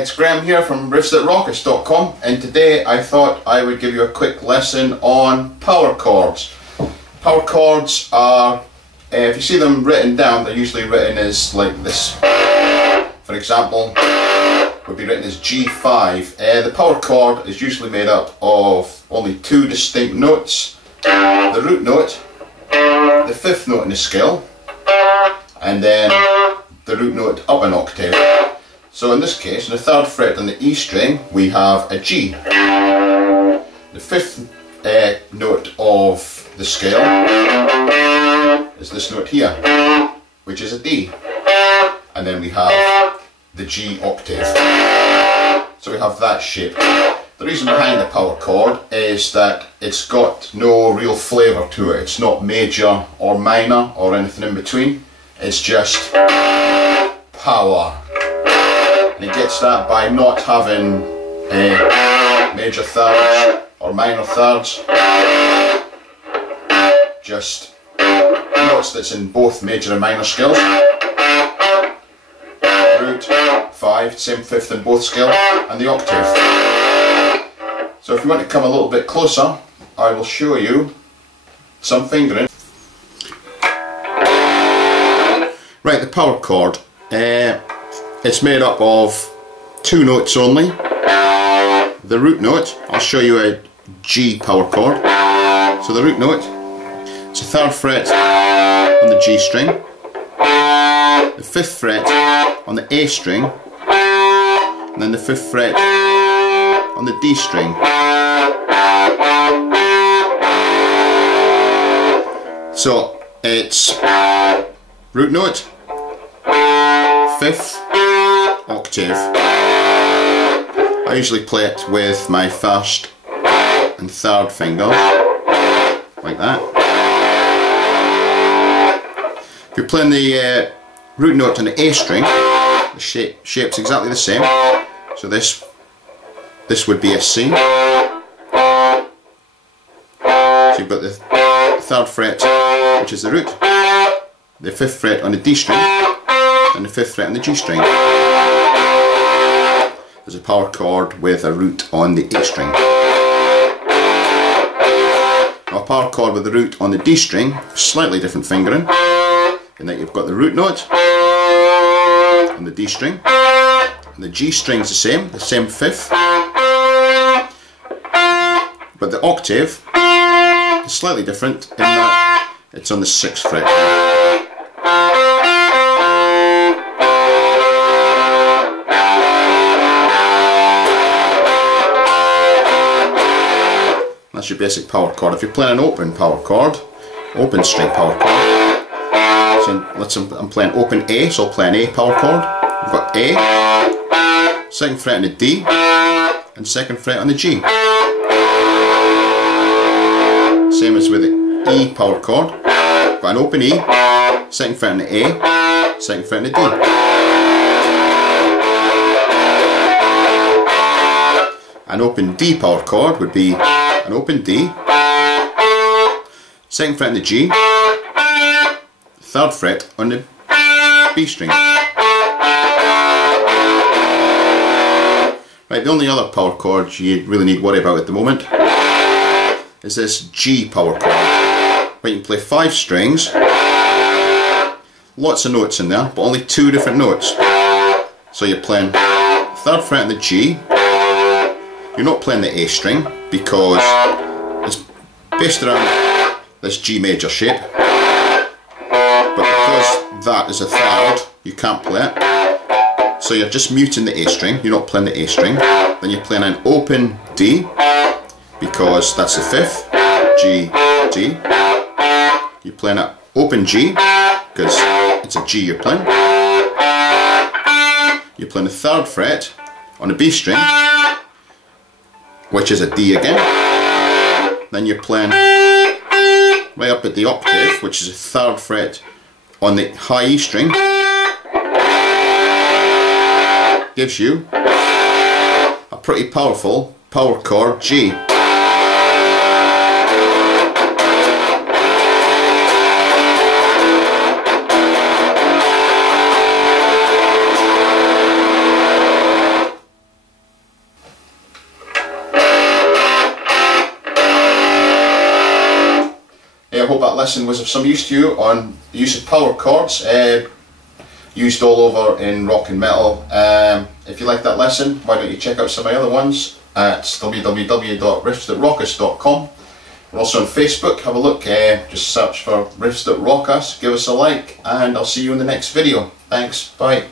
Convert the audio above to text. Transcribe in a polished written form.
It's Graham here from RiffsThatRockUs.com, and today I thought I would give you a quick lesson on power chords. Power chords are, if you see them written down, they're usually written as like this. For example, would be written as G5. The power chord is usually made up of only two distinct notes: the root note, the fifth note in the scale, and then the root note up an octave. So in this case, in the third fret on the E string, we have a G. The fifth note of the scale is this note here, which is a D. And then we have the G octave. So we have that shape. The reason behind the power chord is that it's got no real flavour to it. It's not major or minor or anything in between. It's just power. And it gets that by not having major thirds or minor thirds, just notes that's in both major and minor scales. Root, 5, same fifth in both scales, and the octave. So if you want to come a little bit closer, I will show you some fingering. Right, the power chord. It's made up of two notes only. The root note, I'll show you a G power chord. So the root note, it's the third fret on the G string, the fifth fret on the A string, and then the fifth fret on the D string. So it's root note, fifth, octave. I usually play it with my first and third fingers, like that. If you're playing the root note on the A string, the shape's exactly the same. So this would be a C. So you've got the third fret, which is the root, the fifth fret on the D string, and the fifth fret on the G string. There's a power chord with a root on the A string. Now a power chord with the root on the D string, slightly different fingering, in that you've got the root note on the D string, and the G string's the same fifth, but the octave is slightly different in that it's on the sixth fret. That's your basic power chord. If you're playing an open power chord, open string power chord, so I'm playing open A, so I'll play an A power chord. We've got A, second fret on the D, and second fret on the G. Same as with the E power chord. Got an open E, second fret on the A, second fret on the D. An open D power chord would be an open D, second fret on the G, third fret on the B string. Right, the only other power chord you really need to worry about at the moment is this G power chord. Right, you can play 5 strings, lots of notes in there, but only 2 different notes. So you're playing third fret on the G. You're not playing the A string because it's based around this G major shape, but because that is a third, you can't play it. So you're just muting the A string, you're not playing the A string. Then you're playing an open D because that's the fifth, G, D. You're playing an open G because it's a G you're playing. You're playing the third fret on the B string, which is a D again. Then you're playing right up at the octave, which is a third fret on the high E string. Gives you a pretty powerful power chord G. lesson was of some use to you on the use of power chords, used all over in rock and metal. If you like that lesson, why don't you check out some of my other ones at www.RiffsThatRockUs.com. We're also on Facebook. Have a look, just search for RiffsThatRockUs, give us a like, and I'll see you in the next video. Thanks, bye.